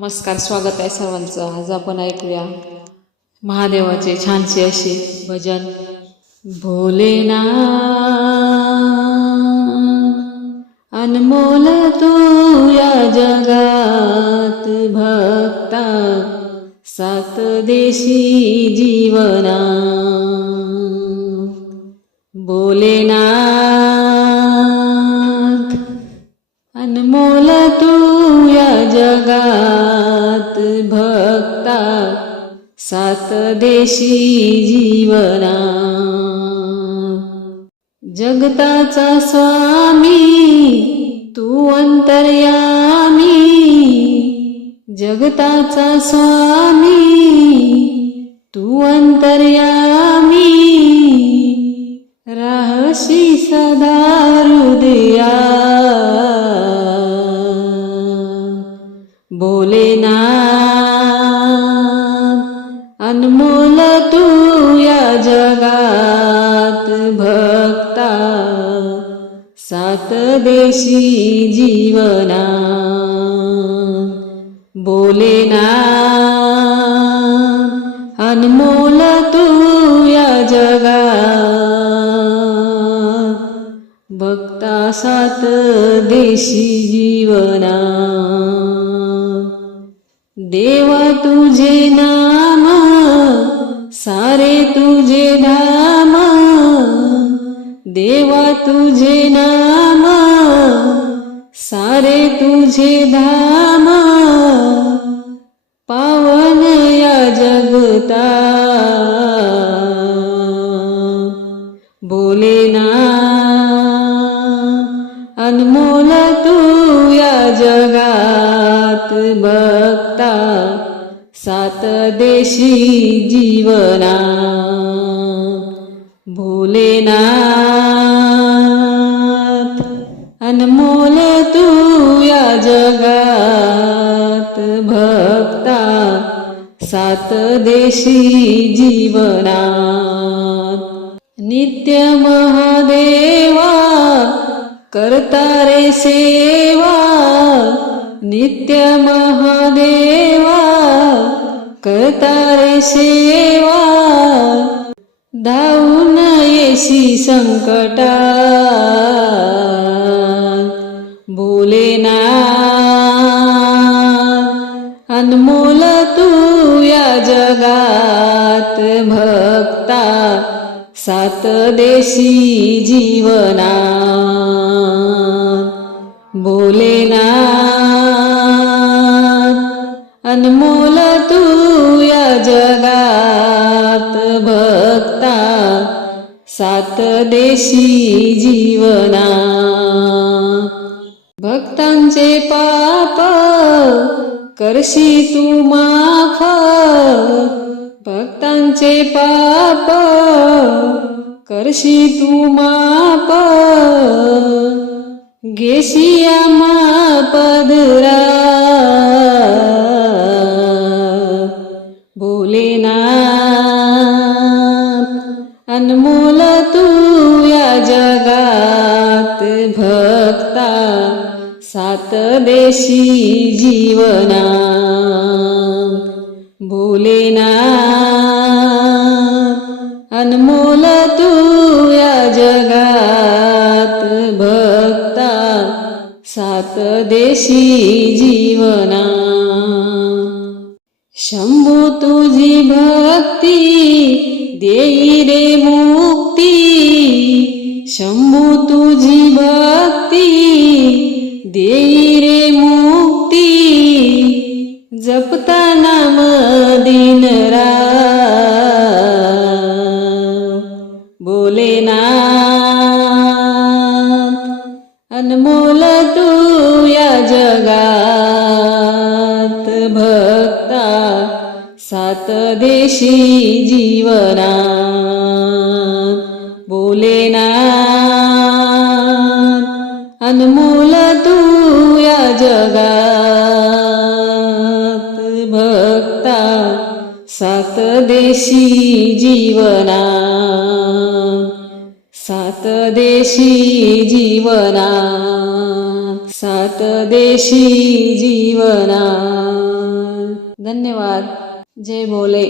नमस्कार स्वागत आहे सर्वांचं. आज आपण ऐकूया महादेवाचे छानसे असे भजन. भोलेना अनमोल तू या जगात भक्ता सात देशी जीवना. बोलेना अनमोल तू या जगात सात देशी जीवना। जगताचा स्वामी तू अंतर्यामी। जगताचा स्वामी भक्ता सात देशी जीवना ना अनमोल तू या जगा. भक्ता सात देशी जीवना. देव तुझे नाम सारे तुझे धाम देवा तुझे नाम सारे तुझे धाम पावन या जगता. भोलेनाथ अनमोल तू या जगात भक्ता सात देशी जीवना. भोलेनाथ अनमोल तू या जगात. भक्ता सात देशी जीवनात. नित्य महादेवा करता रे सेवा. नित्य महादेवा करता रे सेवा. धावून येशी संकटा भोलेनाथ अनमोल तू या जगात भक्ता सात देशी जीवना। बोलेना। अनमोल तू या जगात भक्ता सात देशी जीवना। भक्तांचे पाप करशी तू माफ भक्तांचे पाप करशी तू माप घेशिया पदरा सातदेशी जीवना। भोलेनाथ अनमोल तू या जगात भक्ता सात देशी जीवना। शंभू तुझी भक्ती देई रे मुक्ती। शंभू तुझी भक्ती देई रे मुक्ती जपता नाम दिन ना अनमोल तू या जगात. भक्ता सात देशी जीवना सात देशी जीवना. सात देशी जीवना. सात देशी जीवना. धन्यवाद. जय भोले.